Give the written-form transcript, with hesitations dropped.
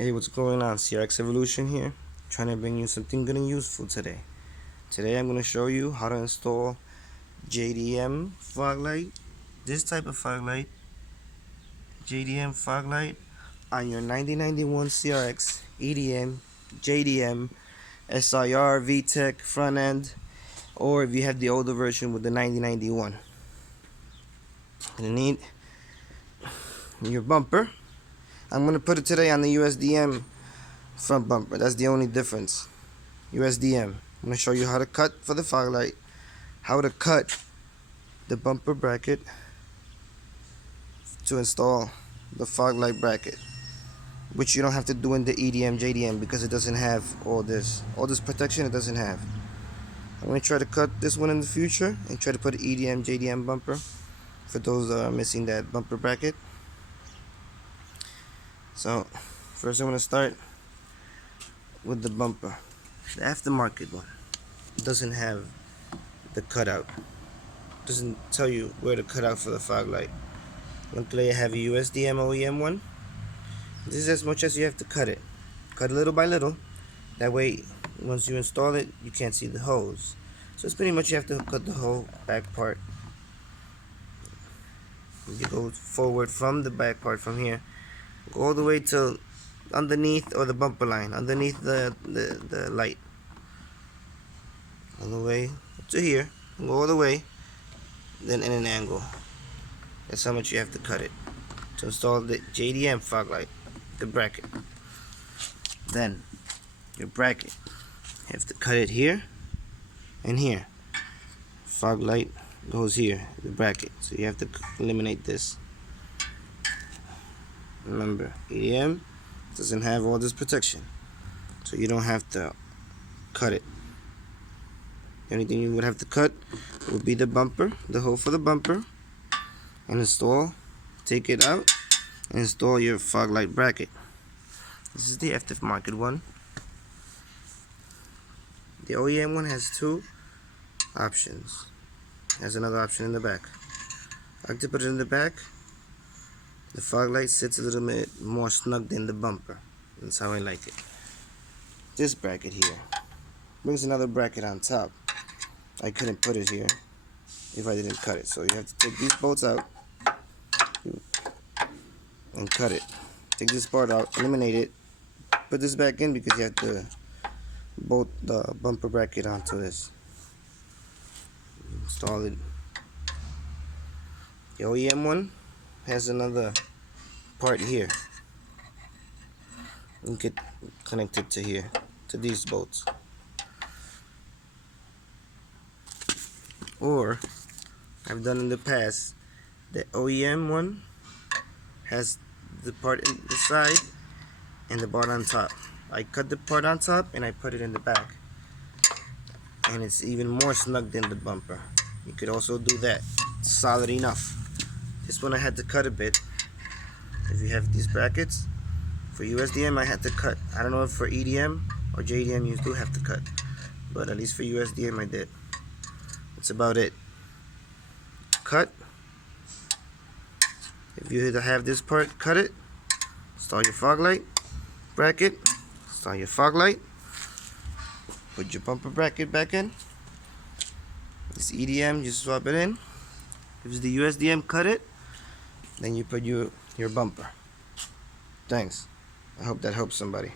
Hey, what's going on? CRX Evolution here, trying to bring you something good and useful today. Today I'm going to show you how to install JDM fog light, this type of fog light, JDM fog light, on your 9091 CRX EDM, JDM, SIR, VTEC front end, or if you have the older version with the 9091. You're going to need your bumper. I'm going to put it today on the USDM front bumper. That's the only difference. USDM. I'm going to show you how to cut for the fog light, how to cut the bumper bracket to install the fog light bracket, which you don't have to do in the EDM JDM because it doesn't have all this protection. It doesn't have. I'm going to try to cut this one in the future and try to put an EDM JDM bumper for those that are missing that bumper bracket. So first I'm going to start with the bumper. The aftermarket one doesn't have the cutout. Doesn't tell you where to cut out for the fog light. Luckily I have a USDM OEM one. This is as much as you have to cut it. Cut little by little. That way once you install it you can't see the hose. So it's pretty much you have to cut the whole back part. You go forward from the back part from here. Go all the way till underneath or the bumper line. Underneath the light. All the way to here. Go all the way. Then in an angle. That's how much you have to cut it to install the JDM fog light, the bracket. Then your bracket, you have to cut it here and here. Fog light goes here, the bracket, so you have to eliminate this. Remember, EDM doesn't have all this protection, so you don't have to cut it. The only thing you would have to cut would be the bumper, the hole for the bumper, and install, take it out, and install your fog light bracket. This is the aftermarket one. The OEM one has two options. Has another option in the back. I like to put it in the back. The fog light sits a little bit more snugged in the bumper. That's how I like it. This bracket here brings another bracket on top. I couldn't put it here if I didn't cut it, so you have to take these bolts out and cut it. Take this part out, eliminate it, put this back in because you have to bolt the bumper bracket onto this. Install it. The OEM one has another part here. You can connect it to here, to these bolts. Or I've done in the past, the OEM one has the part in the side and the part on top. I cut the part on top and I put it in the back, and it's even more snugged in the bumper. You could also do that. It's solid enough. This one I had to cut a bit. If you have these brackets for USDM, I had to cut. I don't know if for EDM or JDM you do have to cut, but at least for USDM I did. That's about it. Cut. If you have this part, cut it. Install your fog light bracket. Install your fog light. Put your bumper bracket back in. This EDM, you swap it in. If it's the USDM, cut it. Then you put your bumper. Thanks. I hope that helps somebody.